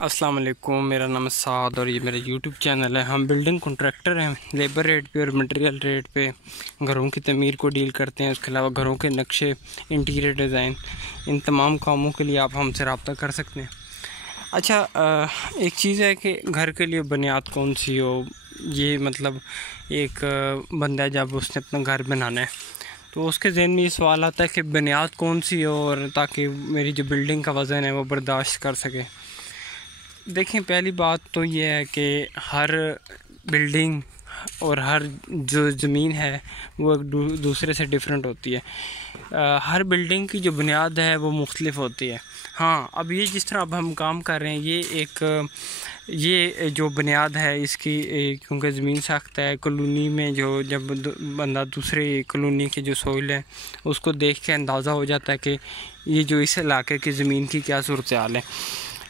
السلام علیکم، میرا نام ہے سعد اور یہ میرا یوٹیوب چینل ہے۔ ہم بلڈنگ کنٹریکٹر ہیں، لیبر ریٹ پہ اور مٹیریل ریٹ پہ گھروں کی تعمیر کو ڈیل کرتے ہیں۔ اس کے علاوہ گھروں کے نقشے، انٹیریئر ڈیزائن، ان تمام کاموں کے لیے آپ ہم سے رابطہ کر سکتے ہیں۔ اچھا، ایک چیز ہے کہ گھر کے لیے بنیاد کون سی ہو، یہ مطلب ایک بندہ جب اس نے اپنا گھر بنانا ہے تو اس کے ذہن میں یہ سوال آتا ہے کہ بنیاد کون سی ہو اور تاکہ میری جو بلڈنگ کا وزن ہے وہ برداشت کر سکے۔ دیکھیں، پہلی بات تو یہ ہے کہ ہر بلڈنگ اور ہر جو زمین ہے وہ ایک دوسرے سے ڈیفرنٹ ہوتی ہے۔ ہر بلڈنگ کی جو بنیاد ہے وہ مختلف ہوتی ہے۔ ہاں، اب یہ جس طرح اب ہم کام کر رہے ہیں، یہ جو بنیاد ہے اس کی، کیونکہ زمین سخت ہے، کالونی میں جب بندہ دوسرے کالونی کے جو سوئل ہے اس کو دیکھ کے اندازہ ہو جاتا ہے کہ یہ جو اس علاقے کی زمین کی کیا صورتحال ہے۔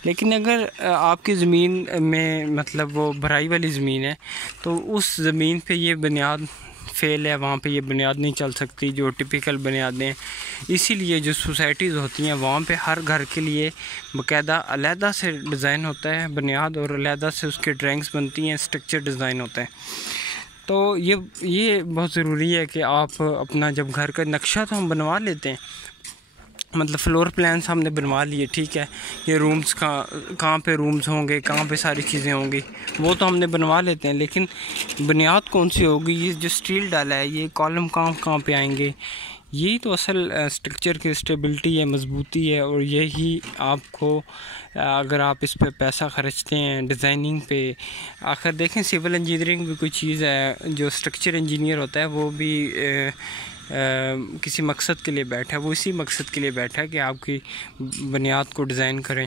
لیکن اگر آپ کی زمین میں مطلب وہ بھرائی والی زمین ہے تو اس زمین پہ یہ بنیاد فیل ہے، وہاں پہ یہ بنیاد نہیں چل سکتی جو ٹپیکل بنیادیں ہیں۔ اسی لیے جو سوسائٹیز ہوتی ہیں وہاں پہ ہر گھر کے لیے باقاعدہ علیحدہ سے ڈیزائن ہوتا ہے بنیاد، اور علیحدہ سے اس کے ڈرائنگس بنتی ہیں، اسٹرکچر ڈیزائن ہوتا ہے۔ تو یہ بہت ضروری ہے کہ آپ اپنا جب گھر کا نقشہ تو ہم بنوا لیتے ہیں، مطلب فلور پلانس ہم نے بنوا لیے، ٹھیک ہے، یہ رومز کہاں پہ رومز ہوں گے، کہاں پہ ساری چیزیں ہوں گی، وہ تو ہم نے بنوا لیتے ہیں، لیکن بنیاد کون سی ہوگی، یہ جو سٹیل ڈالا ہے یہ کالم کہاں پہ آئیں گے، یہی تو اصل اسٹرکچر کی اسٹیبلٹی ہے، مضبوطی ہے۔ اور یہی آپ کو، اگر آپ اس پہ پیسہ خرچتے ہیں ڈیزائننگ پہ، آخر دیکھیں سول انجینئرنگ بھی کوئی چیز ہے، جو اسٹرکچر انجینئر ہوتا ہے وہ بھی کسی مقصد کے لیے بیٹھا ہے، وہ اسی مقصد کے لیے بیٹھا ہے کہ آپ کی بنیاد کو ڈیزائن کریں۔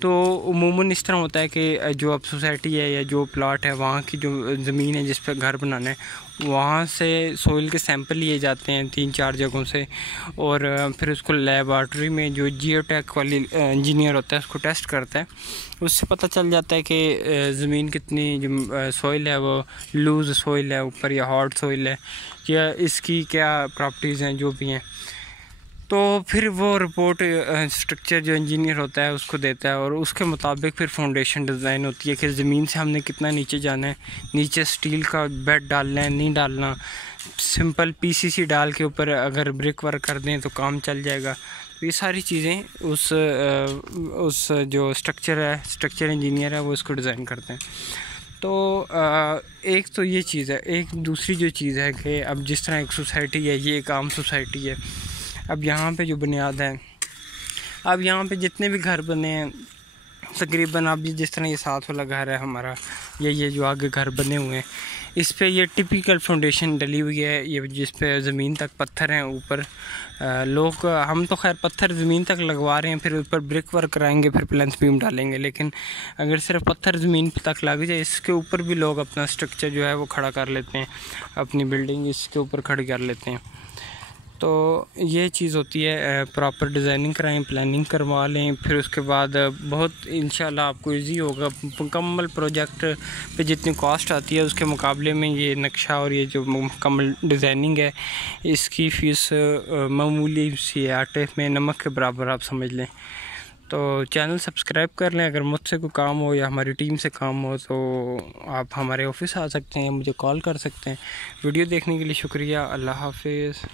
تو عموماً اس طرح ہوتا ہے کہ جو اب سوسائٹی ہے یا جو پلاٹ ہے، وہاں کی جو زمین ہے جس پہ گھر بنانا ہے، وہاں سے سوئل کے سیمپل لیے جاتے ہیں 3-4 جگہوں سے، اور پھر اس کو لیبارٹری میں جو جیو ٹیک والی انجینئر ہوتا ہے اس کو ٹیسٹ کرتا ہے، اس سے پتہ چل جاتا ہے کہ زمین کتنی جو سوئل ہے وہ لوز سوئل ہے اوپر یا ہارڈ سوئل ہے، یا اس کی کیا پراپرٹیز ہیں جو بھی ہیں۔ تو پھر وہ رپورٹ اسٹرکچر جو انجینئر ہوتا ہے اس کو دیتا ہے، اور اس کے مطابق پھر فاؤنڈیشن ڈیزائن ہوتی ہے کہ زمین سے ہم نے کتنا نیچے جانا ہے، نیچے سٹیل کا بیڈ ڈالنا ہے نہیں ڈالنا، سمپل PCC ڈال کے اوپر اگر بریک ورک کر دیں تو کام چل جائے گا۔ یہ ساری چیزیں اس جو اسٹرکچر انجینئر ہے وہ اس کو ڈیزائن کرتے ہیں۔ تو ایک تو یہ چیز ہے، ایک دوسری جو چیز ہے کہ اب جس طرح ایک سوسائٹی ہے، یہ ایک عام سوسائٹی ہے، اب یہاں پہ جو بنیاد ہے، اب یہاں پہ جتنے بھی گھر بنے ہیں تقریباً، اب جس طرح یہ ساتھ والا گھر ہے ہمارا، یہ جو آگے گھر بنے ہوئے ہیں، اس پہ یہ ٹپیکل فاؤنڈیشن ڈلی ہوئی ہے، یہ جس پہ زمین تک پتھر ہیں اوپر، لوگ ہم تو خیر پتھر زمین تک لگوا رہے ہیں، پھر اوپر بریک ورک کرائیں گے، پھر پلنتھ بیم ڈالیں گے، لیکن اگر صرف پتھر زمین تک لگ جائے، اس کے اوپر بھی لوگ اپنا اسٹرکچر جو ہے وہ کھڑا کر لیتے ہیں، اپنی بلڈنگ اس کے اوپر کھڑی کر لیتے ہیں۔ تو یہ چیز ہوتی ہے، پراپر ڈیزائننگ کرائیں، پلاننگ کروا لیں، پھر اس کے بعد بہت انشاءاللہ آپ کو ایزی ہوگا۔ مکمل پروجیکٹ پہ جتنی کاسٹ آتی ہے اس کے مقابلے میں یہ نقشہ اور یہ جو مکمل ڈیزائننگ ہے اس کی فیس معمولی سی آٹے میں نمک کے برابر آپ سمجھ لیں۔ تو چینل سبسکرائب کر لیں، اگر مجھ سے کوئی کام ہو یا ہماری ٹیم سے کام ہو تو آپ ہمارے آفس آ سکتے ہیں، مجھے کال کر سکتے ہیں۔ ویڈیو دیکھنے کے لیے شکریہ، اللہ حافظ۔